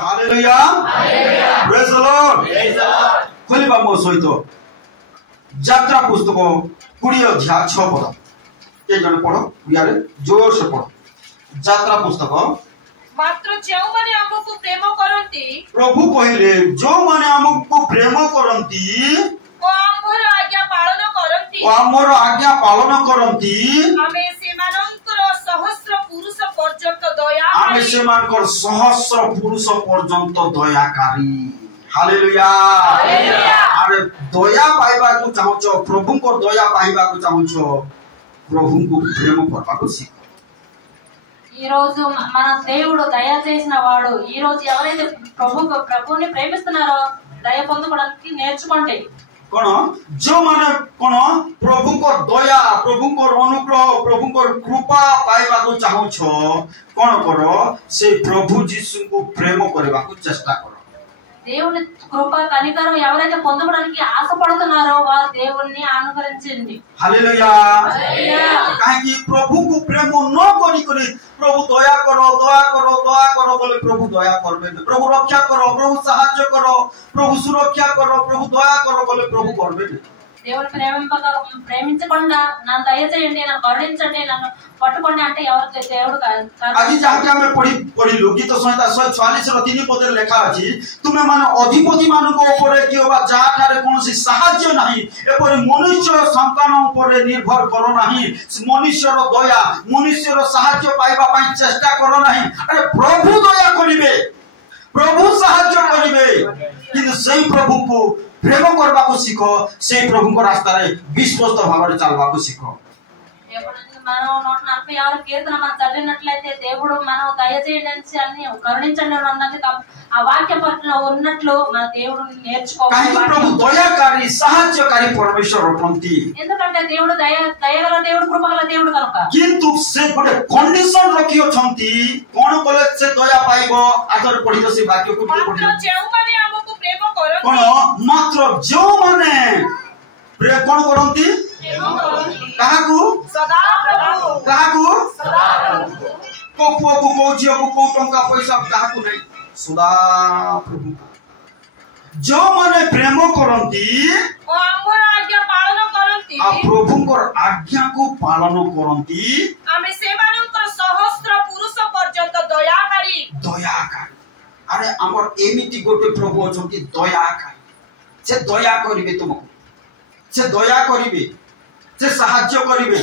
Hallelujah praise the Lord खोलिबा मो सहित यात्रा पुस्तक 20 अध्याय 6 पद ए जने पढो यारे जोर से पढो यात्रा पुस्तक मात्र जेउ माने हमकु प्रेम करंती प्रभु कहले जो माने हमकु प्रेम करंती ओ हमर आज्ञा पालन करंती आमे सेमानंकर सहस्र पुरुष पर्यंत दया आमे सेमानकर सहस्र पुरुष पर्यंत दयाकारी हालेलुया अरे दया पाइबा को चाहछो प्रभु को दया पाइबा को चाहछो प्रभु को प्रेम करबा को सीख ఈ రోజు మన దేవుడు దయ చేసిన వాడు ఈ రోజు ఎవరైతే ప్రభుని ప్రేమిస్తున్నారో దయ పొందుకోవడానికి నేర్చుకోండి कोन जो माने कोन प्रभु को दया प्रभु को अनुग्रह प्रभु को कृपा पाइबा को चाहू छो कोन करो से प्रभु यीशु को प्रेम करबा को चेष्टा करो దేవుని కృప కనికరం ఎవరైతే పొందడానికి ఆశపడుతున్నారో వారు దేవుణ్ణి అనుసరించండి हालेलुया काहे कि प्रभु को प्रेम न करी करी प्रभु दया करो बोले प्रभु दया करबे प्रभु रक्षा करो प्रभु सहायता करो प्रभु सुरक्षा करो प्रभु दया करो बोले प्रभु करबे దేవుని ప్రేమించకుండా నన్ను దయచేయండి నన్ను కరుణించండి నన్ను పట్టుకోండి అంటే ఎవరు దేవుడు కాదు आज जहां हमें पढ़िलु गीत संहिता 144 रो 3 पदे लेखा अछि तुमे माने अधिपति मान को ऊपर कि होबा जहां थारे कोनोसी सहायता नाही एपरि मनुष्य संतान ऊपर निर्भर करो नाही मनुष्य रो दया मनुष्य रो सहायता पाइबा पई चेष्टा करो नाही अरे प्रभु दया करिवे प्रभु सहायता करिवे किंतु सही प्रभु को प्रेम करबा को सीखो से प्रभु को रास्ता रे विश्वस्त भाव चलबा को सीखो మనం 146 కీర్తన మనం చదివినట్లయితే దేవుడు మనం దయచేయండి అని కరుణించండి అన్నది ఆ వాక్య పట్ల ఉన్నట్లు మన దేవుడు నేర్చుకోవాలి కాని ప్రభు దయాకారి సహాయకారి పరమేశ్వర రూపంతి ఎందుకంటే దేవుడు దయగల దేవుడు కృపగల దేవుడు కనుక किंतु से गोटे कंडीशन रखी अछंती कोन कले से दया पाइबो आदर पढिलो से वाक्य को मात्र जेउ माने हमकु प्रेम करंती कोन मात्र जो माने प्रेम कोन करंती काहाकू सदा प्रभु काहाकू सदा प्रभु को पुओ को झियो को टंका पैसा काहाकू नहीं सदा प्रभु जो माने प्रेम करंती ओ हमर आज्ञा पालन करंती आ प्रभु को आज्ञा को पालन करंती आमे सेमानंकर सहस्र पुरुष पर्यंत दयाकारी अरे हमर एमिति गोटे प्रभु अछंती दयाकारी से दया करिवे तुमको से दया करिवे से सहायता करिवे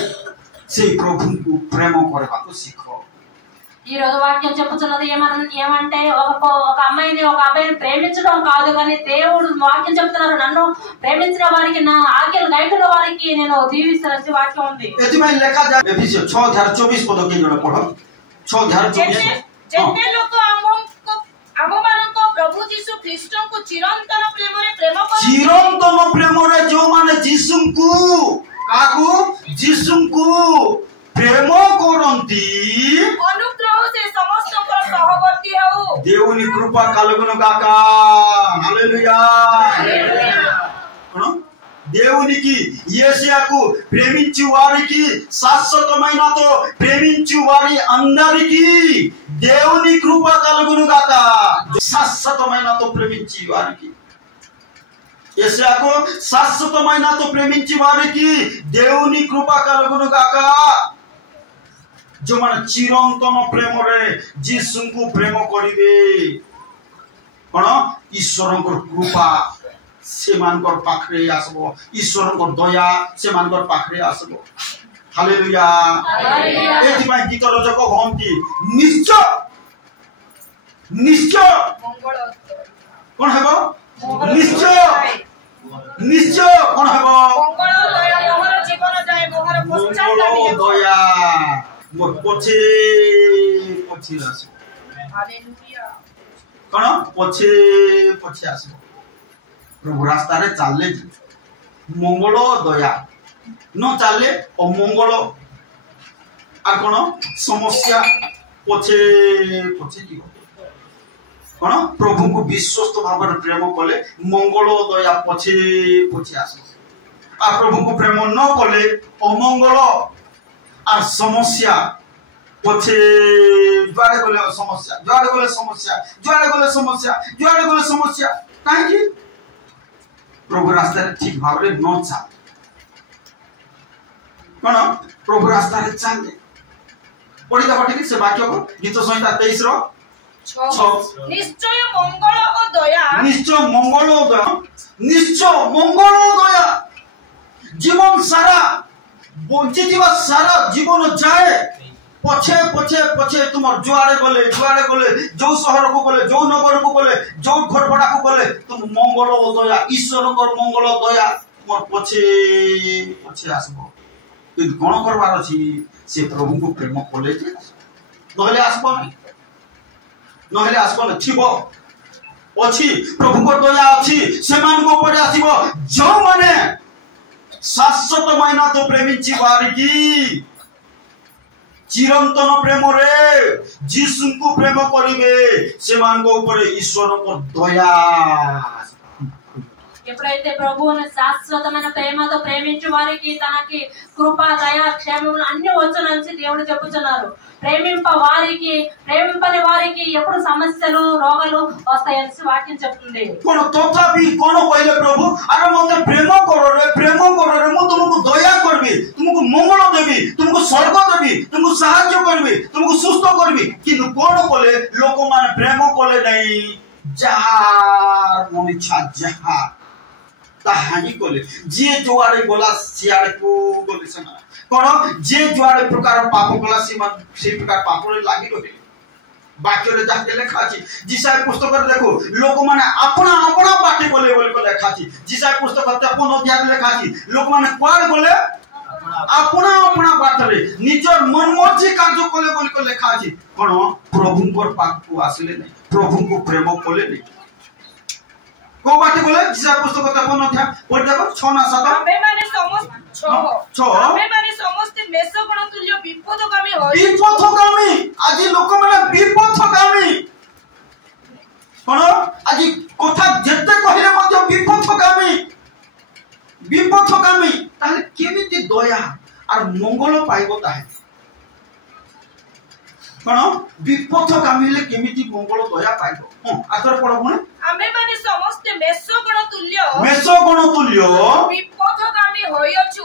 से प्रभु को प्रेम करबा को सीखो ఈ రోజు వాక్యం చెప్పుతున్నది ఏమంటే ఒక అమ్మాయిని ఒక అబ్బాయిని ప్రేమించడం కాదు కానీ దేవుడు వాక్యం చెప్తున్నారు నన్ను ప్రేమించిన వారికి నా ఆజ్ఞలు గైకొన్న వారికి నేను దీవిస్తానని వాక్యం ఉంది एथिमै लेखा जाय एफिसियन 6:24 पद के जोड़ पढ़ो 6:24 जेते लोक आममानको प्रभु यीशु ख्रीष्ट को चिरंतन प्रेम रे चिरंतन प्रेम रे जो माने यीशु को काकू यीशु को प्रेम करंती अनुग्रह से समस्त पर सहवर्ती हो దేవుని కృప కలుగును గాక హల్లెలూయా హల్లెలూయా దేవునికి యేసయ్యకు ప్రేమించు వారికి శాశ్వతమైనతో ప్రేమించు వారి అందరికి దేవుని కృప కలుగును గాక శాశ్వతమైనతో ప్రేమించి వారికి యేసయ్యకు శాశ్వతమైనతో ప్రేమించి వారికి దేవుని కృప కలుగును గాక जो माने चिरंतन प्रेम रे यीशु को प्रेम करिवे कोन ईश्वर को कृपा से मानकर पाखरे आसबो ईश्वर को दया से मानकर पाखरे आसबो हालेलुया एति माय गीत रचक भंती निश्चय निश्चय मंगल कोन हेबो निश्चय निश्चय कोन हेबो मंगल दया मोहर जीवन जाय मोहर पश्चातापी दया मोर पछे पछे आसो हालेलुया कोन पछे पछे आसो प्रभु रास्ता रे चालले मंगल दया न चालले अमंगल आ कोन समस्या पछे पछे जीव कोन प्रभु को विश्वस्त भाव रे प्रेम कले मंगल दया पछे पछे आसो आ प्रभु को प्रेम न कले अमंगल आ समस्या पछे जुआड़े गले समस्या जुआड़े गले समस्या जुआड़े गले समस्या जुआड़े गले समस्या कहीं प्रभु रास्ता ठीक भाव न चल कौन प्रभु रास्ता चले पढ़ी देख ठीक से वाक्य को गीत संहिता 23 निश्चय मंगल और दया निश्चय मंगल और दया निश्चय मंगल और दया जीवन सारा बंची सारा जीवन जाए पछे पछे पछे तुम जुआड़े गले जो शहर को गले जो नगर को गले जो घरपड़ा को गले तुम मंगल और दया ईश्वर मंगल दया तुम पछे पछे आसब कि कौन करवार अच्छी से प्रभु को प्रेम कले नहले आसब नहले आसब थी अच्छी प्रभु को दया अच्छी से आसब जो माने शाश्वत मायना तो प्रेमिंची वारिकी चिरंतन प्रेम रे जीसु को प्रेम करिवे से मान को ऊपर ईश्वर को दया ఎప్పుడైతే ప్రభువుని శాశ్వతమైన ప్రేమతో ప్రేమించు వారికి తనకి కృప దయ క్షేమములు అన్ని వచ్చునని దేవుడు చెప్పుచున్నారు ప్రేమింపని వారికి ఎప్పుడు సమస్యలు రోగాలు వస్తాయని వాక్యం చెప్తుంది कोन तथापि कोन कहले प्रभु अरे मते प्रेम करो रे मु तुमको दया करबी तुमको मंगल देबी तुमको स्वर्ग देबी तुमको सहायता करबी तुमको सुस्थ करबी किंतु कोन बोले लोक माने प्रेम कोले नहीं जहार मन इच्छा जहार ताहानी कोले जे जुआड़े बोला सियाड़े को बोले सना कोन जे जुआड़े प्रकार पाप बोला सीमा से प्रकार पाप रे लागि रहे वाक्य रे जाके लिखा अछि जिसाय पुस्तक रे देखो लोक माने अपना अपना बाटे बोले बोले लिखा अछि जिसाय पुस्तक 53 अध्याय लिखा अछि लोक माने कोन बोले अपना अपना बाटे रे निजर मनमर्जी कार्य कोले बोले लिखा अछि कोन प्रभु को पाप को आसिले नहीं प्रभु को प्रेम कोले नहीं को बाटे बोले जिसा पुस्तक 53 अध्याय पढ़ देखो 6 ना 7 हमें माने समस्त हमें माने समस्त मेषगण तुल्य विपथगामी होई विपथगामी आजि लोक माने विपथगामी कोन आजि कथा जत्ते कहिले मध्य विपथगामी ताले केमिति दया और मंगल पाइबो ताहे कोन विपथगामी ले केमिति मंगल दया पाइबो आतर पढो कोन हमें माने समस्त मेषगण तुल्य विपथगामी होयछु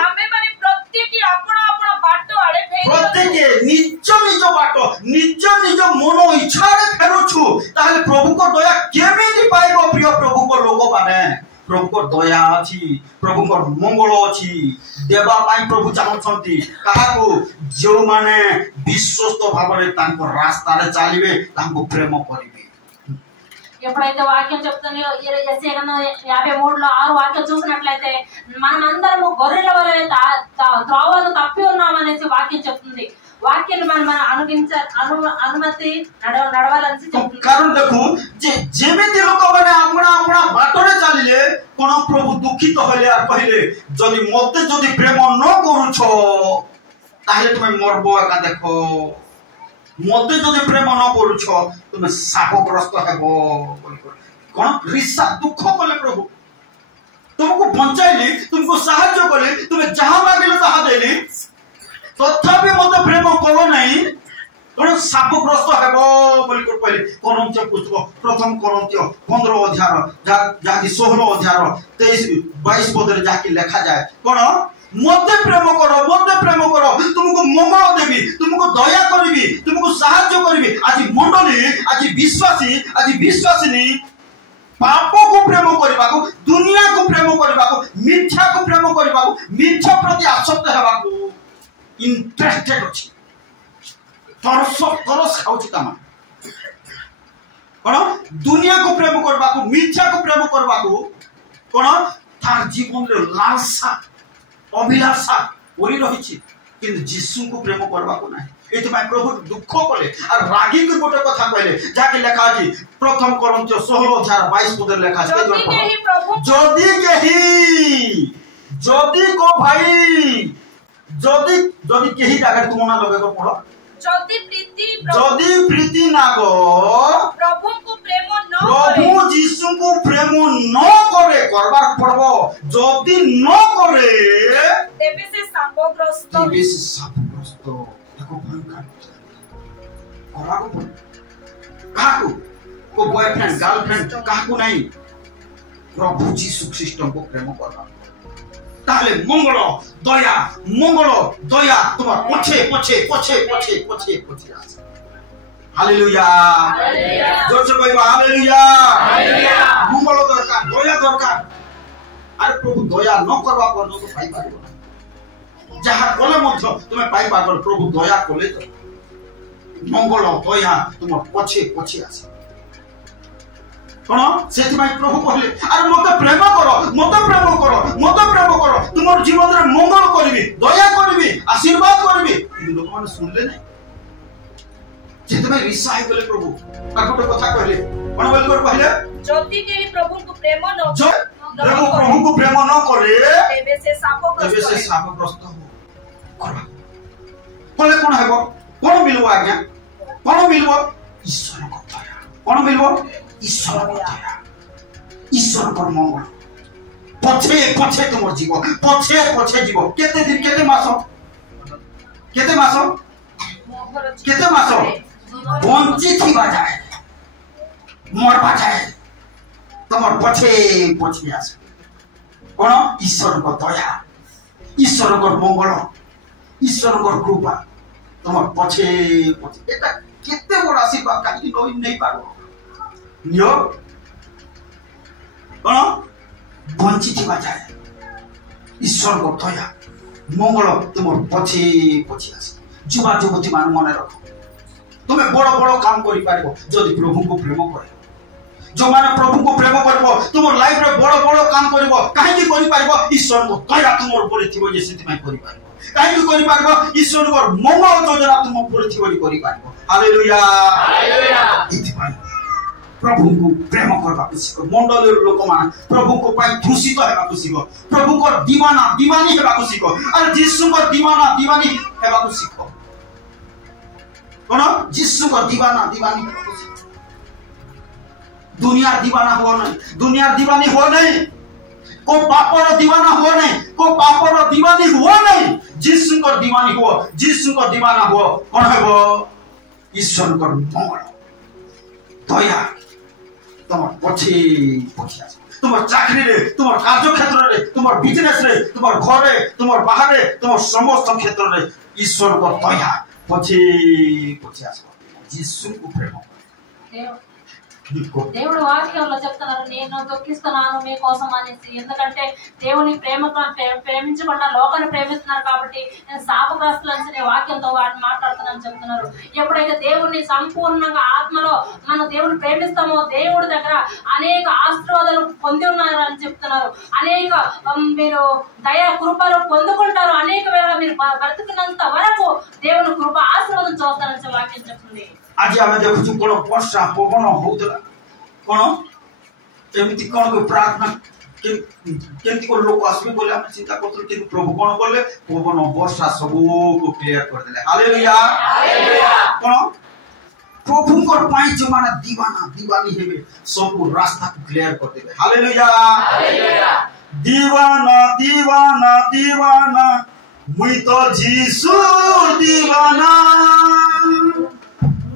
हमें माने प्रत्येक अपना अपना बाट आड़े फेर प्रत्येक निज निज बाट निज निज मन इच्छा रे फेरुछु ताले प्रभु को दया केमिति पाइबो प्रिय प्रभु को लोक माने प्रभु को दया अछि प्रभु को मंगल अछि देवा पाई प्रभु चाहछंती काहाको जो माने विश्वस्त भाबरे तांको रास्ता रे चालिबे तांको प्रेम करिवे ఎప్పుడైతే వాక్యం చెప్తానో యెషయా 53లో 6 వాక్యం చూసినట్లయితే మనమందరము గొర్రెల వలె త్రోవను తప్పి ఉన్నామనేసి వాక్యం చెప్తుంది వాక్యాన్ని మనం అనుమతి నడవాలని చెప్తుంది कारण देखो जे जेमिति लोक माने अपना अपना बाटरे चालिले कोन प्रभु दुखित होले आ कहिले जदि मते जदि प्रेम न करूछो ताले तुमे मरबो का देखो मते जदि प्रेम न करूछ तुम शापग्रस्त हेबो कोन रिसा दुख कले प्रभु तुमको बंचाइली तुमको सहायता कले तुम जहां मांगिलो ताहा देली तथापि मते प्रेम करो नहीं कोन शापग्रस्त हेबो बोली को कहले कोरंथ्य पुस्तक प्रथम कोरंथ्य 15 अध्याय जाकी 16 अध्याय 23 22 पद रे जाकी लिखा जाय कोन मते प्रेम करो तुमको मंगल देबी तुमको दया करबी तुमको सहायता करबी आज मंडली आज विश्वासिनी पाप को प्रेम करबा को दुनिया को प्रेम करबा को मिथ्या को प्रेम करबा को मिथ्या प्रति आसक्त हेबा को इंटरेस्टेड अछि तरस खाउछि तमा कोन दुनिया को प्रेम करबा को मिथ्या को प्रेम करबा को कोन तार जीवन रे लालसा अभिलाषा ओरी रहिछि किंतु जीसु को प्रेम करबा को नाही एति माय प्रभु दुख कले और रागी के गोटे कथा कहले जाके लिखा अछि प्रथम कोरिन्थ 16 अध्याय 22 पद लिखा अछि जदी को भाई जदी केही जागा तुम ना लगे को पड़ो जदी प्रीति ना गो प्रभु को प्रेम न प्रभु जीसु को प्रेम न करे करबार पड़बो जदी न करे तेबे से शापग्रस्त देखो भयंकर करवाको पड़े काको को बॉयफ्रेंड गर्लफ्रेंड काको नहीं प्रभु जीशु ख्रीष्ट को प्रेम करवा ताले मंगल दया तुम्हार पछे पछे पछे पछे पछे पछे आसे हालेलुया जोर से कहबा हालेलुया मंगल दरकार दया दरकार अरे प्रभु दया न करवा पर्यंत तो पाई पारिबो जहा कले मध्य तुमे पाई पार प्रभु दया कले तो मंगल दया तुम पछे पछे आसे कौन से प्रभु कहले अरे मत प्रेम कर तुम जीवन में मंगल करी दया करी आशीर्वाद करी लोक मैंने सुनले नहीं जेतमे रिसाई बोले प्रभु गोटे कथा कहले कौन बोल कहले जति के प्रभु को प्रेम न प्रभु को प्रेम न करे तेबे से शापग्रस्त हो करबा बोले कौन हेबो कौन मिलबो आज्ञा कौन मिलबो ईश्वर को दया कौन मिलबो ईश्वर को दया ईश्वर को मंगल पछे पछे तुम जीव पछे पछे जीव केते दिन केते मास बंची थीबा जाए मरबा जाए तुम पछे पछे आसे कौन ईश्वर को दया ईश्वर को मंगल ईश्वर को कृपा तुम पछे पछे एटा केते बड़ आशीर्वाद काई नहीं पारो नियो कौन बंची थीबा जाए ईश्वर को दया मंगल तुम पछे पछे आसे जुवा जुवती मान मन रख तुम्हें बड़ बड़ काम करि पारिबो जदि प्रभु को प्रेम करे जो माने प्रभु को प्रेम करबो तुम लाइफ रे बड़ बड़ काम करबो काहे कि करि पारिबो ईश्वर को दया तुमर ऊपर थिबो जे सेति में करि पारिबो काहे कि करि पारिबो ईश्वर को मंगल योजना तुम ऊपर थिबो जे करि पारिबो हालेलुया हालेलुया इति पाइ प्रभु को प्रेम करबा सिखो मंडल लोक मान प्रभु को पाइ दूषित हेबा सिखो प्रभु को दीवानी हेबा सिखो अरे यीशु को दीवानी हेबा सिखो कौन यीशु को दीवानी हेबा सिखो दुनिया दीवाना हुआ नहीं को पापर दीवाना हुआ नहीं को पापर दीवानी हुआ नहीं यीशु को दीवाना हुआ कौन है वो ईश्वर को मंगल दया तुम पछे पछे तुम चाकरी रे तुम कार्य क्षेत्र रे तुम बिजनेस रे तुम घर रे तुम बाहर रे तुम समस्त क्षेत्र रे ईश्वर को दया पछे पछे आसो यीशु को प्रेम దేవుడు వాక్యంలో చెప్తున్నారు నేను దుఃఖిస్తున్నాను మీకోసం అనేసి ఎందుకంటే దేవుని ప్రేమించకుండా లోకాన్ని ప్రేమిస్తున్నారు కాబట్టి నేను శాపగ్రస్తులు అనే వాక్యంతో వాటిని మాట్లాడుతున్నాను చెప్తున్నారు ఎప్పుడైతే దేవుణ్ణి సంపూర్ణంగా ఆత్మలో మనం దేవుని ప్రేమిస్తామో దేవుడి దగ్గర అనేక ఆశీర్వాదాలు పొంది ఉన్నారు అని చెప్తున్నారు అనేక మీరు దయా కృపలు పొందుకుంటారు అనేక వేళ మీరు బ్రతుకున్నంత వరకు దేవుని కృప ఆశీర్వాదం చూస్తారని వాక్యం చెప్తుంది आज आम देखु कौन वर्षा पवन होता कौन एमती कौन को प्रार्थना केमती को लोक आसबे बोले हम चिंता करथुल कि प्रभु कौन बोले पवन वर्षा सब को क्लियर कर देले हालेलुया कौन प्रभु को पाई जो माने दीवानी हेबे सब को रास्ता को क्लियर कर देबे हालेलुया दीवाना मुई तो यीशु दीवाना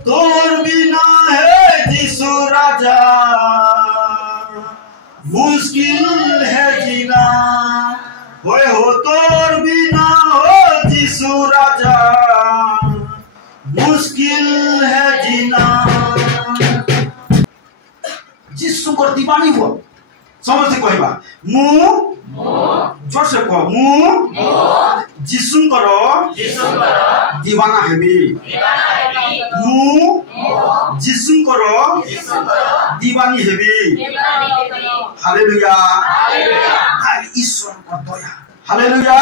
तोर बिना है यीशु राजा मुश्किल है जीना होए हो तोर बिना हो यीशु राजा मुश्किल है जीना यीशु को दीवानी हो समझ से कहबा मु जोर से कह मु यीशु करो दीवाना हेबी मु यीशु करो दीवानी हेबी हालेलुया ईश्वर का दया हालेलुया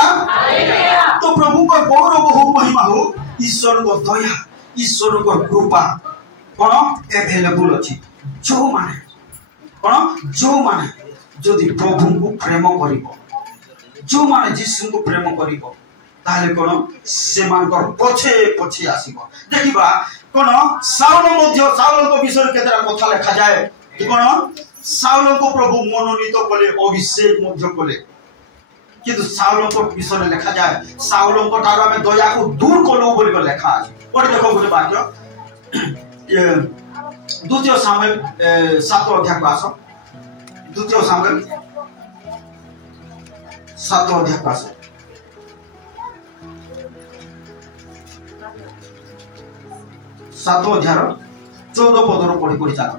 तो प्रभु का गौरव हो महिमा हो ईश्वर को दया ईश्वर को कृपा कौन एवेलेबल अछि जो माने जदि प्रभु को प्रेम करिबो जो माने यीशु को प्रेम करिबो ताले कोन से मानकर पछे पछे आसीबो देखिबा कोन साउल को विषय केतरा कथा लिखा जाए कि कोन साउल को प्रभु मनोनीत कले अभिषेक मध्य कले किंतु साउल को विषय लिखा जाए साउल को तारा में दया को दूर कलो बोली लिखा अछि पढ़ देखो गोटे वाक्य द्वितीय सामुएल 7 अध्याय को आस। द्वितीय सामुएल 7 अध्याय को आस। 7 अध्याय 14 पदर पढ़ी पढ़ी चल।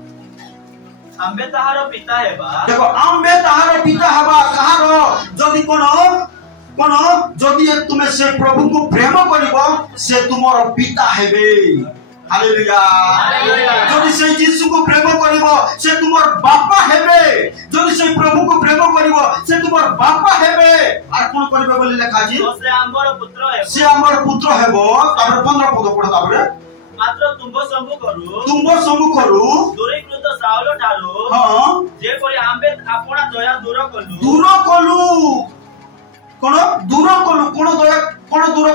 आम्बे ताहार पिता हेबा। देखो आम्बे ताहार पिता हेबा कहार जदि कोन जदि तुमे से प्रभु को प्रेम करिवो से तुमर पिता हेबे। हालेलुया। जदि से यीशु को प्रेम करिवो से तुमर बापा हेबे। जदि से प्रभु को प्रेम करिवो से तुमर बापा हेबे। आर कोन करिवो बोली लेखा छी से हमर पुत्र हेबो। से हमर पुत्र हेबो। तापर 15 पद पढ तापर मात्र तुंबो संबु करू दूरीकृत साउल ठारू हां जे परि आम्बे आपणा दया दूर कलु कोन दूर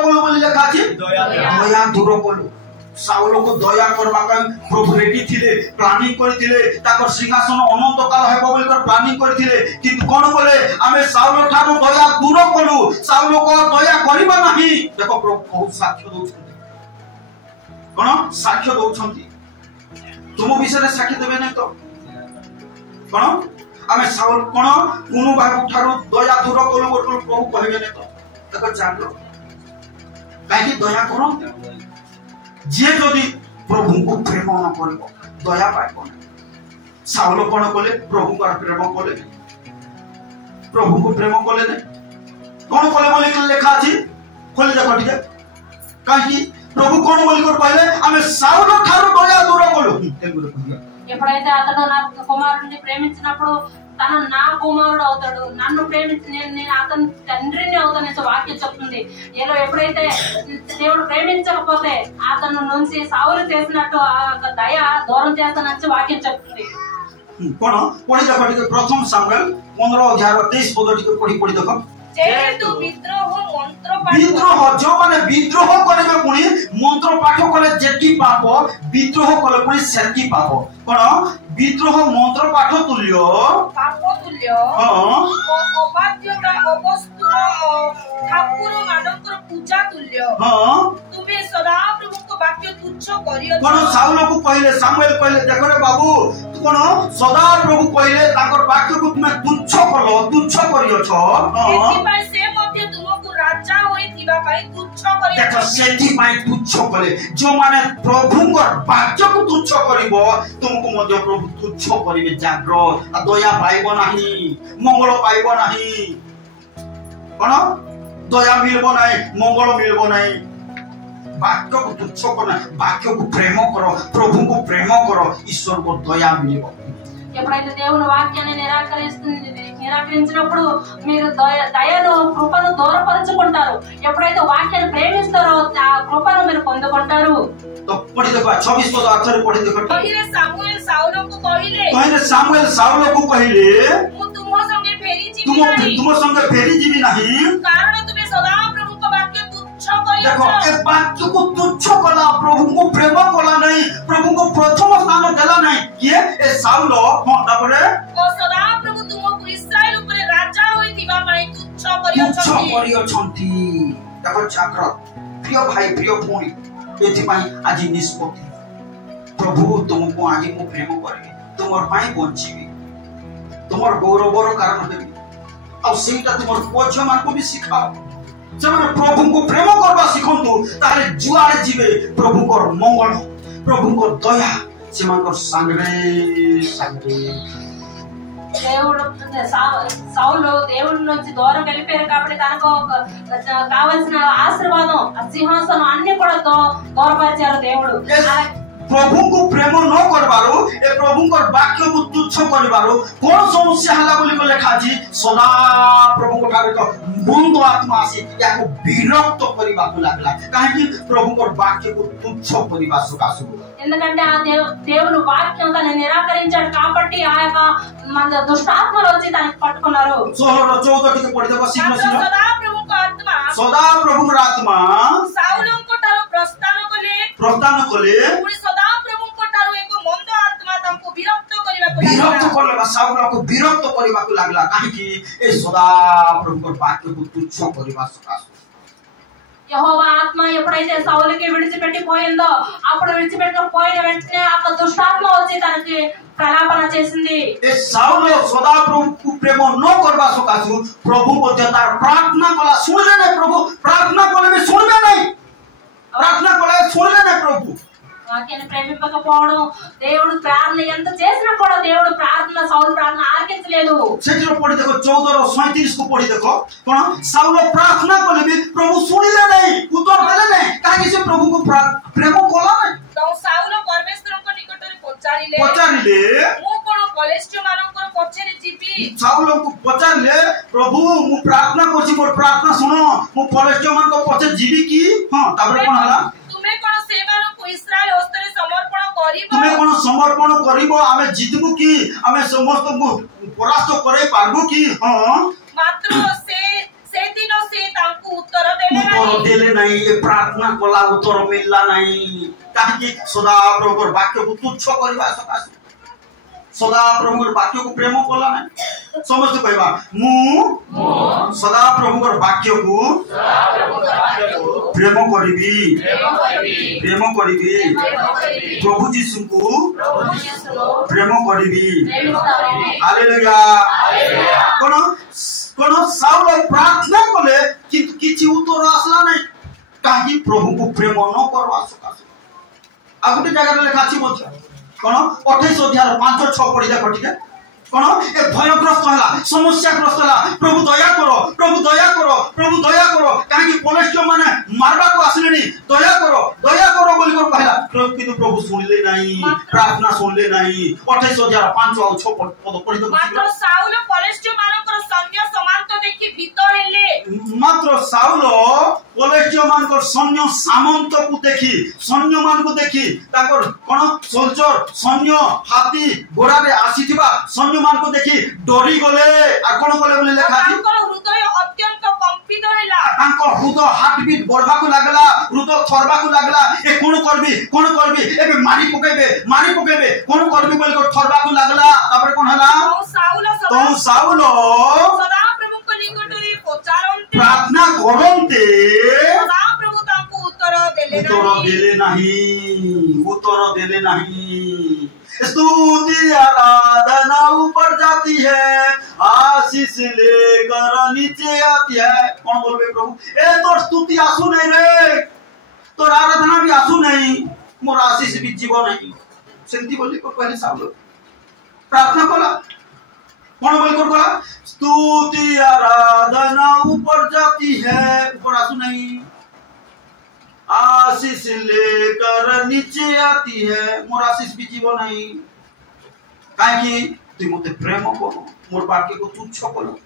कलु बोली लेखा छी दया दूर कलु। साउल को दया करबा का प्रभु रेडी थिले प्लानिंग करथिले ताकर सिंहासन अनंत काल हेबो बोली कर प्लानिंग करथिले किंतु कोन बोले आमे साउल ठारू दया दूर कलु साउल को दया करिबा नाही। देखो प्रभु बहुत साक्ष्य दउछन कौन साक्ष्य दौरान तुम विषय साक्ष्य देवे नहीं तो कौन आम साउल कौन कुनु बाबू ठारू दया दूर कलु बोल प्रभु कहबे नहीं तो देखो जान लो कहीं दया करो जे जदि प्रभु को प्रेम न करबो दया पाइबो। साउल कौन कले प्रभु को प्रेम कले प्रभु को प्रेम कले नहीं कौन कले बोली लेखा अछि खोली देखो ठीक है कहीं प्रभु कौन बोली कर पहले हमें साउल ठारू दया दूर कलु తెలుగులో కొద్దిగా ఎప్పుడైతే అతడు నా కుమారుడిని ప్రేమించినప్పుడు తన నా కుమారుడు అవుతాడు నన్ను ప్రేమించి నేను అతని తండ్రిని అవుతానని వాక్యం చెప్తుంది. ఏదో ఎప్పుడైతే దేవుడు ప్రేమించకపోతే అతను నుంచి సావులు చేసినట్టు ఆ దయ దూరం చేస్తానని వాక్యం చెప్తుంది. कोन पढी देखो ठीक प्रथम सामुएल 15 अध्याय 23 पद ठीक पढी देखो जेहेतु विद्रोह मंत्र पाठ विद्रोह जो माने विद्रोह करबे पुनी मंत्र पाठ कले जेती पाप विद्रोह कले पुनी सेती पाप कोन विद्रोह मंत्र पाठ तुल्य पाप तुल्य हां अबाध्यता अवस्तुर ठाकुर मानकर पूजा तुल्य हां तुम्हें सदा प्रभु को वाक्य तुच्छ करियो। कोन साउल को कहले सामुएल कहले देखो रे बाबू तू कोन सदा प्रभु कहले ताकर वाक्य को तुमे तुच्छ करियो छ एति पाई से मध्ये तुमको राजा होई थिबा पाई तुच्छ करियो। देखो सेठी पाई तुच्छ करे जो माने प्रभु को वाक्य को तुच्छ करिवो तुमको मध्ये प्रभु तुच्छ करिवे जाग्रत आ दया पाइबो नाही मंगल पाइबो नाही कोन दया मिलबो नाही मंगल मिलबो नाही। वाक्य को तुच्छ करना वाक्य को प्रेम करो प्रभु को प्रेम करो ईश्वर को दया मिलेगा। ఎప్పుడైతే దేవుని వాక్యాన్ని నిరాకరించినప్పుడు మీరు దయను కృపను దూరపరచుకుంటారు. ఎప్పుడైతే వాక్యాన్ని ప్రేమిస్తారో ఆ కృపను మీరు పొందుకుంటారు. तो पढ़ी देखो 26 पद अक्षर पढ़ी देखो पहिले सामुएल साउल को कहिले मु तुम संगे फेरी जीवी नाही तुम संगे फेरी जीवी नाही कारण तुम्हें सदा प्रभु का वाक्य तुच्छ करियो। देखो ए वाक्य को तुच्छ कला प्रभु को प्रेम कला नहीं प्रभु को प्रथम स्थान देला नहीं ये ए साउल हां तापरे ओ सदा प्रभु तुमको इस्राएल ऊपर राजा होई थिबा पाई तुच्छ करियो छंती। देखो चक्र प्रिय भाई प्रिय भूणी एथि पाई आज निष्पत्ति प्रभु तुमको आज मु प्रेम करबी तुमर पाई बंचीबी तुमर गौरवर कारण देबी आ सेटा तुमर पोछ मान को भी सिखाओ जब प्रभु को प्रेम करबा सिखंतु तारे जुआरे जीवे प्रभु को मंगल प्रभु को दया सेमानकर संगे దేవుడు సౌలు దేవుడి నుంచి దూరం వెళ్ళిపోయారు కాబట్టి తనకు కావలసిన ఆశీర్వాదం సింహాసనం అన్ని కూడా దూరపరిచారు దేవుడు. प्रभु को प्रेम न करबारो ए प्रभु को वाक्य को तुच्छ करबारो कोन समस्या हला बोली को लेखा जी सदा प्रभु को ठारे तो मंद आत्मा आसी याको विरक्त करिबा को लागला काहे कि प्रभु को वाक्य को तुच्छ करिबा सुकासु ఎందుకంటే ఆ దేవుని వాక్యం తను నిరాకరించాడు కాబట్టి ఆ యొక్క మన దుష్టాత్మలు వచ్చి తనకి పట్టుకున్నారు. 16 टिके पढ़ि देबो शीघ्र शीघ्र सदा प्रभु को आत्मा साउल को ठारो प्रस्थान कले पुरी सदा प्रभु को ठारो एको मंद आत्मा तमको विरक्त करबा साउल को विरक्त करबा को लागला काहे कि ए सदा प्रभु को वाक्य को तुच्छ करबा सुकासु యెహోవా ఆత్మ ఎప్పుడైతే సౌలుకి విడిచిపెట్టిపోయిందో అప్పుడు విడిచిపెట్టకపోయిన వెంటనే ఆ దుష్టాత్మ వచ్చి తనకి ప్రలాపన చేసింది. ए साउल सदा प्रभु प्रेम न करबा सकासु प्रभु मध्य तार प्रार्थना कला सुनले नै प्रभु प्रार्थना कले भी सुनबे नै प्रार्थना कले सुनले नै प्रभु వాక్యాన్ని ప్రేమింపకపోవడం దేవుడు ప్రార్థన ఎంత చేసినా కూడా దేవుడు ప్రార్థన సౌలు ప్రార్థన ఆలకించలేదు. सेठिरो पढि देखो 14 और 37 को पढि देखो कोन साउल प्रार्थना कले भी प्रभु सुनिले नै उत्तर देले नै काहे से प्रभु को प्रेम कला नै तो साउल परमेश्वरଙ୍କ ନିକଟରେ ପଚାରିଲେ ମୁଁ कोन कलेस्टियो मानकर पछरे जीवी साउल को पचारले प्रभु मु प्रार्थना करछि मोर प्रार्थना सुनो मु कलेस्टियो मान को पछे जीवी की हां तापर कोन हला तुमे कोन सेमाननको इस्राएल हस्तरे समर्पण करिबो तुमे कोन समर्पण करिबो आमे जितबु की आमे समस्त को परास्त करे पारबो की हां मात्र से दिन से तांको उत्तर देले नहीं ये प्रार्थना कला उत्तर मिलला नहीं काहे सदा प्रभुर वाक्य को तुच्छ करबा सकासु सदा प्रभुर वाक्य को प्रेम कला नहीं समस्त कहबा मु सदा प्रभुर वाक्य को प्रेम करिबी प्रभु यीशु को प्रेम करिबी हालेलुया कोन कोन साउल प्रार्थना कले किछि उत्तर आसला नहीं काहे प्रभु को प्रेम न करवा सकासु आ गुटे जगह लिखा अछि मध्य कोन 28 अध्याय 5 और 6 पढि देखो ठीक है कोन ए भयग्रस्त हला समस्याग्रस्त हला प्रभु दया करो काहे पोलिस माने मारबा को आसलेनी दया करो बोली कर कहला किंतु प्रभु सुनले नहीं प्रार्थना सुनले नहीं 28 अध्याय 5 और 6 पद पढि देखो मात्र साउल पोलिस मानकर सैन्य सामंत देखि भीतर हेले मात्र साउल पोलिस मानकर सैन्य सामंत को देखि सैन्य मान को देखि ताकर कोन सोल्जर सैन्य हाथी घोड़ा रे आसीथिबा सैन्य मान को देखि डरी गले आ कोन गले बोले लेखा अछि ताकर हृदय अत्यंत कंपित होला ताकर हृदय हार्ट बीट बढ़बा को लागला हृदय थरबा को लागला ए कोन करबी एबे मारी पकेबे कोन करबी बोल को थरबा को लागला तापर कोन हला तो साउल सदा प्रभु को निकटरे पचारन्ते प्रार्थना करन्ते सदा प्रभु तांको उत्तर देले नहीं स्तुति आराधना ऊपर जाती है आशीष लेकर नीचे आती है कौन बोलबे प्रभु ए तोर स्तुति आसु नहीं रे तोर आराधना भी आसु नहीं मोर आशीष भी जीव नहीं सेंती बोली को पहले साउल प्रार्थना कला कौन बोल कर कला स्तुति आराधना ऊपर जाती है ऊपर आसु नहीं आशीष लेकर नीचे आती है मोर आशीष भी जीव नहीं काहे तुई मते प्रेम करो मोर वाक्य को तुच्छ करो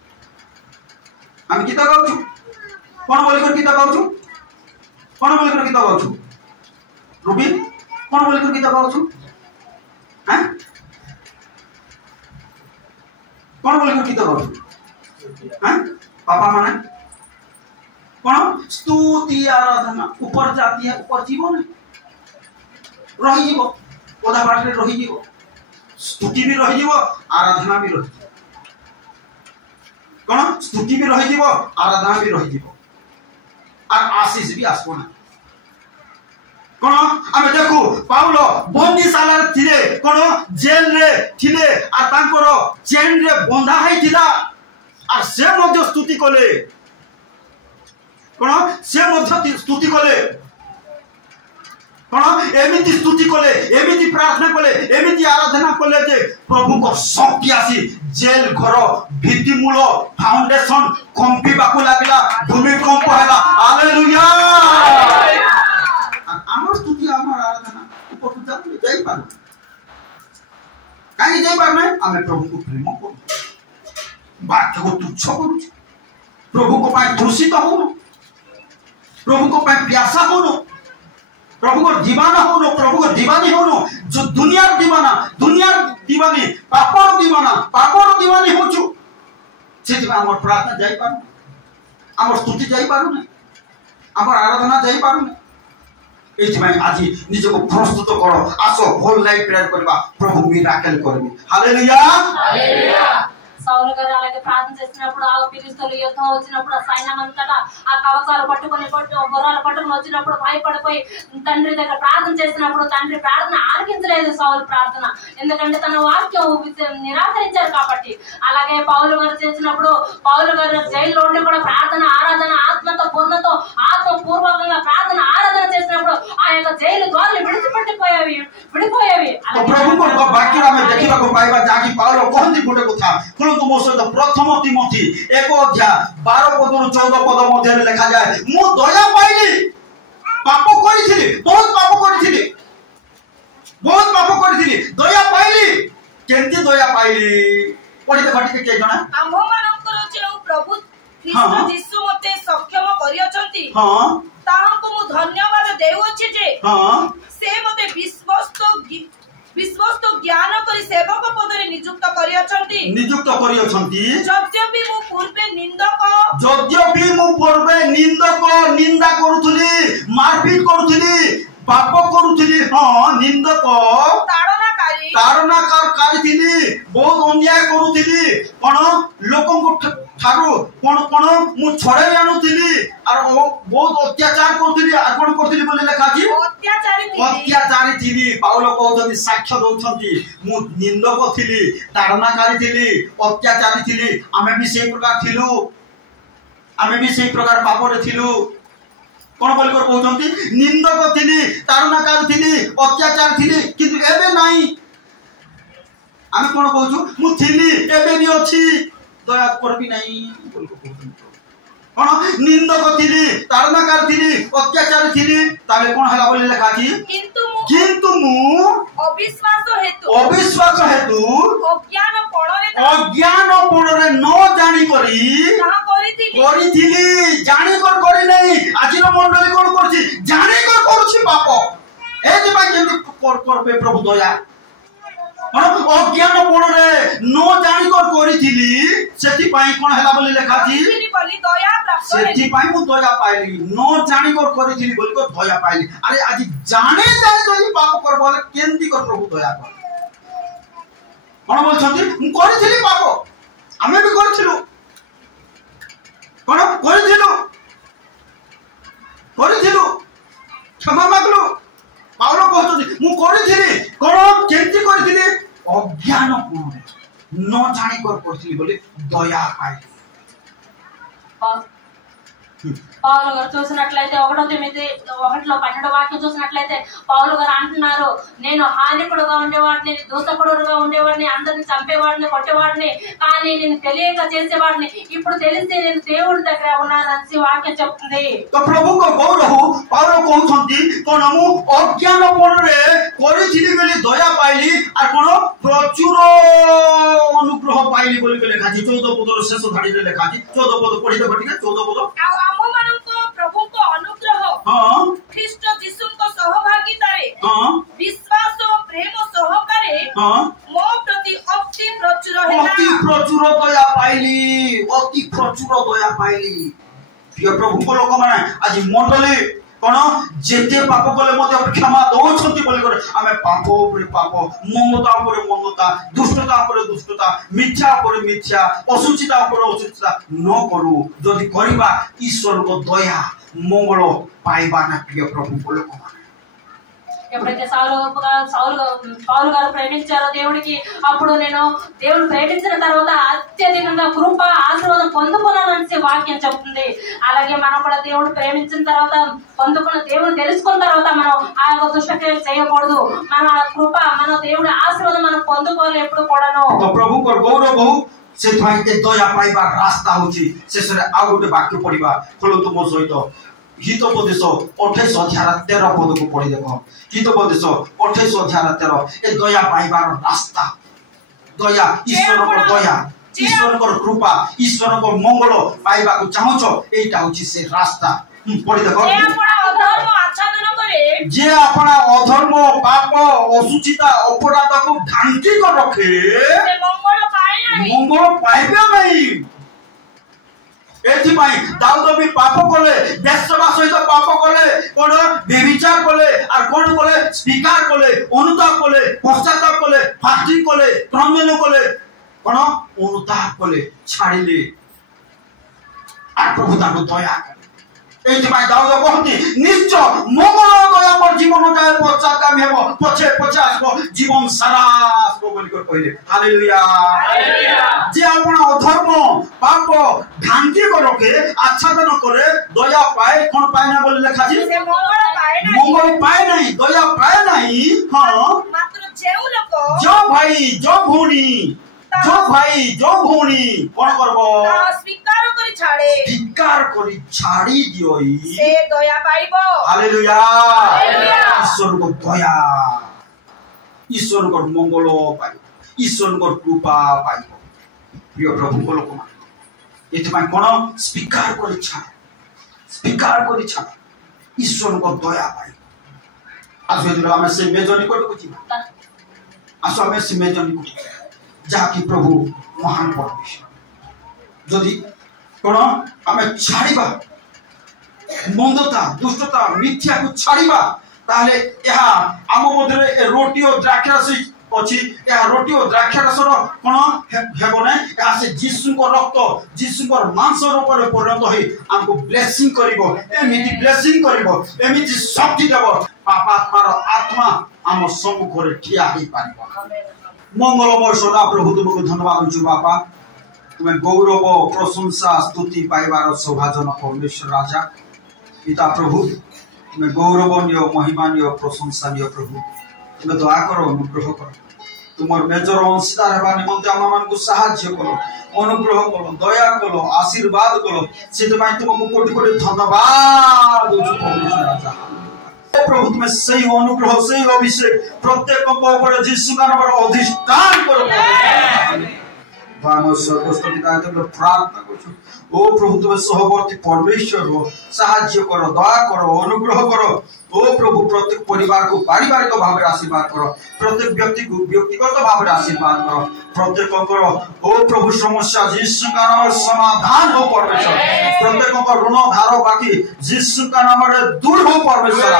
हम गीता गाउछु कोन बोल कर गीता गाउछु रूबी कोन बोल कर गीता गाउछु हैं कोन बोल कर गीता गाउछु हैं पापा माने कोन स्तुति आराधना ऊपर जाती है ऊपर जीवन रही जीव ओदा बाटरे रही जीव स्तुति भी रही जीव आराधना भी रही कोन स्तुति भी रही जीव आराधना भी रही जीव और आशीष भी आसबो ना कोन आमे देखो पाउलो बंदीशाला थिले कोन जेल रे थिले आ तांकर चेन रे बंधा है थिला और से मध्य स्तुति कले कोन से मध्य स्तुति कले कोन एमिति स्तुति कले एमिति प्रार्थना कले एमिति आराधना कले जे प्रभु को शक्ति आसी जेल घर भित्ति मूल फाउंडेशन कंपिबा को लागला भूमिकंप हैला हालेलुया आमर स्तुति आमर आराधना ऊपर तो जाई पार काहे जाई पार नै आमे प्रभु को प्रेम करू वाक्य को तुच्छ करू प्रभु को पाए दूषित हो प्रभु को पाए प्यासा हो प्रभु को दीवाना हो प्रभु को दीवानी हो जो दुनिया दीवानी पापर दीवानी हो छु सेति हमर प्रार्थना जाई पार हमर स्तुति जाई पार नै हमर आराधना जाई पार नै एति भाई आज निज को प्रस्तुत करो आसो होल लाइफ प्रेयर करबा प्रभु मिराकल करबी हालेलुया సౌలు గారు అలాగే ప్రార్థన చేసినప్పుడు ఆ ఫిలిస్తీయుల యుద్ధం వచ్చినప్పుడు ఆ సైన్యం అంతటా ఆ కవచాలు పట్టుకొని గుర్రాలు పట్టుకొని వచ్చినప్పుడు భయపడిపోయి తండ్రి దగ్గర ప్రార్థన చేసినప్పుడు తండ్రి ప్రార్థన ఆలకించలేదు సౌలు ప్రార్థన, ఎందుకంటే తన వాక్యం నిరాకరించారు కాబట్టి. అలాగే పౌలు గారు చేసినప్పుడు పౌలు గారు జైల్లో ఉండి కూడా ప్రార్థన ఆరాధన ఆత్మతో పూర్ణతో ఆత్మపూర్వకంగా ప్రార్థన ఆరాధన చేసినప్పుడు ఆ యొక్క జైలు ద్వారాలు విడిచిపెట్టిపోయేవి విడిపోయేవి. प्रथम तिमोथी 1 अध्याय 12 पदरु 14 पद मध्य लिखा जाए, मु दया पाइली, पाप करिथिली, बहुत पाप करिथिली, दया पाइली, केंती दया पाइली पढि देखि के जणा आम्भ मानकर जे प्रभु ख्रीष्ट यीशु मते सक्षम करियछंती, हां ताहाको मु धन्यवाद देउछि जे हां से मते विश्वस्त ज्ञान करी सेवक पदरे नियुक्त करियछंती, यद्यपि मु पूर्वे निंदक निंदा करूथली, मारपीट करूथली, पाप करूथली, हां निंदक ताड़नाकारी थिली, बहुत अन्याय करूथली, कोन लोकन ठारू कोन मु छड़े आनुथली और बहुत अत्याचार करूथली, और कोन करथली बोले लेखा छी अत्याचारी थिली. पाउल कहउछथि साक्ष्य दउछथि, मु निंदक थिली, ताड़नाकारी थिली, अत्याचारी थिली, आमे भी सेही प्रकार थिलु, आमे भी सेही प्रकार पाप रे थिलु. कोन बोल कर कहउछथि निंदक थिली, ताड़नाकारी थिली, अत्याचार थिली, किंतु एबे नाही. आमे कोन कहउछु मु थिली एबे भी अछि, दया करबी नाही बोल को कहउछु. कोन निंदक थिली, ताड़नाकार थिली, अत्याचार थिली, ताले कोन हला बोली लेखा छी, किंतु मु अविश्वास हेतु अज्ञान पणरे न जानि करी करिथिली, जानि कर करी नाही. आजिर मंडली कोन करछि जानि कर करछि पाप, एति बा केंति करबे प्रभु दया. अज्ञान पणरे न जानि कर करिथिली, सेति पई कोन हला बोली लेखा छी, सेति पई मु दया पाइली, न जानि कर करिथिली बोली को दया पाइली. अरे आज जाने जानि जदि पाप कर बोले केंति कर प्रभु दया कर. कोन बोलछथि मु करिथिली पाप, आमे भी करथिलु, कोन करिथिलु क्षमा मागलु. पाउल कहछथि मु करिथिली, कोन केंति करिथिली, अज्ञान पूर्ण न जानि कर करथिली बोली दया पाइली. పౌలు గారు చూసినట్లయితే 1:12 వాక్యం చూసినట్లయితే పౌలు గారు అంటున్నారు, నేను హానికుడుగా ఉండేవాడిని, దూషకుడుగా ఉండేవాడిని, అందరిని చంపేవాడిని, కొట్టేవాడిని, కానీ నేను తెలియక చేసేవాడిని, ఇప్పుడు తెలిసి నేను దేవుడి దగ్గర ఉన్నానని వాక్యం చెప్తుంది. ప్రభు పౌలు कहउछंती कोन मु अज्ञान पणरे करिथिली बोली दया पाइली, और कोन प्रचुर अनुग्रह पाइली बोली के लेखा छी. 14 पदर शेष धाड़ी रे लेखा छी. 14 पद पढि दे बटिके 14 पद प्रभु को अनुग्रह ख्रीष्ट यीशु को सहभागितारे विश्वास और प्रेम सहकारे मो प्रति अति प्रचुर दया पाइली, अति प्रचुर दया पाइली. प्रिय प्रभु को लोक माने आज मंडली कोन जेते पाप कले मते क्षमा दउछंती बोली करे आमे पाप ऊपर पाप, ममता ऊपर ममता, दुष्टता ऊपर दुष्टता, मिथ्या ऊपर मिथ्या, असुचिता ऊपर असुचिता न करू. जदि करिबा ईश्वर को दया मंगल पाइबा ना. प्रिय प्रभु को लोक माने ఎప్పుడైతే పౌలు గారు ప్రేమించారో దేవుడికి, అప్పుడు నేను దేవుడు ప్రేమించిన తర్వాత అత్యధికంగా కృప ఆశీర్వాదం పొందుకున్నానని వాక్యం చెప్తుంది. అలాగే మనం కూడా దేవుడు ప్రేమించిన తర్వాత పొందుకున్న దేవుడు తెలుసుకున్న తర్వాత మనం ఆ యొక్క దుష్టక్రియలు చేయకూడదు. మన కృప మన దేవుడి ఆశీర్వాదం మనం పొందుకోవాలి ఎప్పుడు కూడాను. प्रभु को गौरव से दया पाइबा रास्ता होची. शेषरे आ गोटे वाक्य पढिबा खोलतो मो सहित हितोपदेश 28 अध्याय 13 पद को पढ़ी देख. हितोपदेश 28 अध्याय 13 ए दया पाइबार रास्ता, दया ईश्वर को दया, ईश्वर को कृपा, ईश्वर को मंगल पाइबा को चाहछ, एटा होची से रास्ता. पढ़ी देख. जे अपना अधर्म पाप असुचिता अपराध को ढांकी कर रखे मंगल पाइबे नहीं. एथिपाई दाऊद भी पाप कले, बेश्या सहित पाप कले, कोन व्यभिचार कले, और कोन कले स्वीकार कले, अनुताप कले, पश्चाताप कले, फास्टिंग कले, क्रमजन कले, কোন অনুতাপ কলে ছাড়িলে আর প্রভু তাকে দয়া করে এইথিপাই দাউদ কহନ୍ତି নিশ্চয় মঙ্গল দয়া মোর জীবন যায় পশ্চাৎগামী হেব পছে পছে আসব জীবন সারা আসব বলি কইলে হালেলুয়া যে আপন অধর্ম পাপ ভ্রান্তি করকে আচ্ছাদন করে দয়া পায় কোন পায় না বলে লেখা আছে মঙ্গল পায় নাই দয়া পায় নাই হ্যাঁ মাত্র যেউ লোক जो भाई जो भूणी কোন করব স্বীকার করে ছাড়ে ধিক্কার করি ছাড়ি দিওই সে দয়া পাইব হালেলুয়া হালেলুয়া ঈশ্বরଙ୍କ দয়া ঈশ্বরଙ୍କ মঙ্গল পাইব ঈশ্বরଙ୍କ কৃপা পাইব প্রিয় প্রভুଙ୍କ ଲୋକମାନେ এଥିପାଇଁ কোন স্বীকার করে ছাড় ঈশ্বরଙ୍କ দয়া পাইব আজ যদি ଆମେ ସେ ମେଜ ନିକଟକୁ ଯିବା ଆସ ଆମେ ସେ ମେଜ ନିକଟକୁ ଯାହାକି ପ୍ରଭୁ ମହାନ ପରମେଶ୍ୱର ଯଦି কোন ଆମେ ଛାଡ଼ିବା ମନ୍ଦତା ଦୁଷ୍ଟତା ମିଥ୍ୟାକୁ ଛାଡ଼ିବା ତାହେଲେ ଏହା ଆମ ମଧ୍ୟରେ ରୋଟି ଓ ଦ୍ରାକ୍ଷାରସ ଅଛି ଏହା ରୋଟି ଓ ଦ୍ରାକ୍ଷାରସର কোন ହେବ ନାହିଁ ଏହା ସେ ଯୀଶୁଙ୍କ ରକ୍ତ ଯୀଶୁଙ୍କ ମାଂସ ରୂପରେ ପରିଣତ ହୋଇ ଆମକୁ ବ୍ଲେସିଂ କରିବ ଏମିତି ବ୍ଲେସିଂ କରିବ ଏମିତି ଶକ୍ତି ଦେବ ପାପାତ୍ମାର ଆତ୍ମା ଆମ ସମ୍ମୁଖରେ ଠିଆ ହେଇପାରିବ मंगलमय सदा प्रभु तुमको धन्यवाद दु बापा तुम्हें गौरव प्रशंसा स्तुति पाइबार सौभाजन परमेश्वर राजा पिता प्रभु तुम्हें गौरवनीय महिमानीय प्रशंसानीय प्रभु तुम्हें दया कर अनुग्रह कर तुम मेजर अंशीदार हेबा निमंते आम मानकु सहाय्य करो अनुग्रह करो दया करो आशीर्वाद करो सेतबाई तुमको कोटि कोटि धन्यवाद दु परमेश्वर राजा प्रभु तुम्हें सही अनुग्रह सही अभिषेक प्रत्येक ऊपर यीशु का नाम अधिष्ठान करो स्वर्गस्थ पिता प्रार्थना करो ओ प्रभु तुम्हें सहवर्ती परमेश्वर हो साहाय्य करो दया करो अनुग्रह करो ओ प्रभु प्रत्येक परिवार को पारिवारिक भाव में आशीर्वाद करो प्रत्येक व्यक्ति को व्यक्तिगत भाव में आशीर्वाद करो प्रत्येक ओ प्रभु समस्या यीशु का नाम समाधान हो परमेश्वर प्रत्येक ऋण धार बाकी यीशु का नाम दूर हो परमेश्वर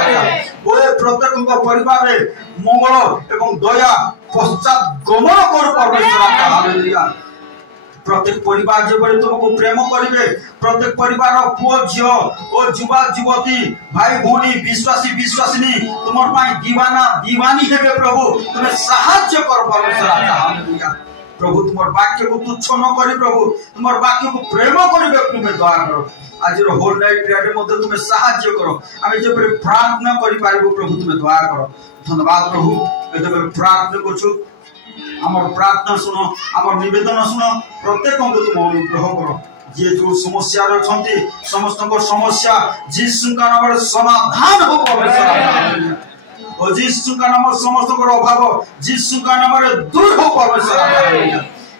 ओ प्रत्येक परिवार में मंगल एवं दया पश्चात गमन कर परमेश्वर हालेलुया प्रत्येक परिवार जो तुमको प्रेम करेंगे प्रत्येक परिवार पुओ झील और युवा युवती भाई भौणी विश्वासी विश्वासिनी तुम दीवाना दीवानी हेबे प्रभु तुम्हें साहाय्य कर परमेश्वर हालेलुया प्रभु तुम वाक्य को तुच्छ न करी प्रभु तुम वाक्य को प्रेम करेंगे तुम्हें दया करो आज होल नाइट प्रेयर मध्य तुम्हें साहाय्य करो आम जो प्रार्थना करि पारिबो प्रभु तुम्हें दया करो धन्यवाद प्रभु एते प्रार्थना करछु आमर प्रार्थना सुनो आमर निवेदन सुनो प्रत्येक को तुम अनुग्रह करो जे जो समस्या रछंती समस्त समस्या यीशु का नाम समाधान हो परमेश्वर ओ यीशु का नाम समस्त अभाव यीशु का नाम दूर हो परमेश्वर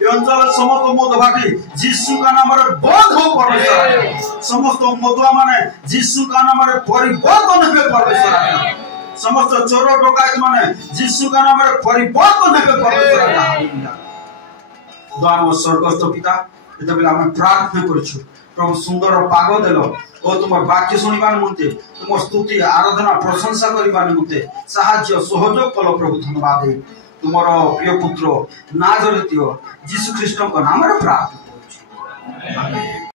ये अंचल समस्त मधुभाटी यीशु का नाम बंद हो परमेश्वर समस्त मधुआ माने यीशु का नाम परिवर्तन हेबे परमेश्वर समस्त चोर डकायत माने यीशु का नाम परिवर्तन हेबे परमेश्वर दयामय स्वर्गस्थ पिता एते बेला हम प्रार्थना करछु प्रभु सुंदर पाग देलो ओ तुम वाक्य सुनिबा निमंते तुम स्तुति आराधना प्रशंसा करिबा निमंते साहाय्य सहयोग कलो प्रभु धन्यवाद दे तुमरो प्रिय पुत्र नाजरेतियो यीशु ख्रीष्ट को नाम रे प्रार्थना करछु आमेन।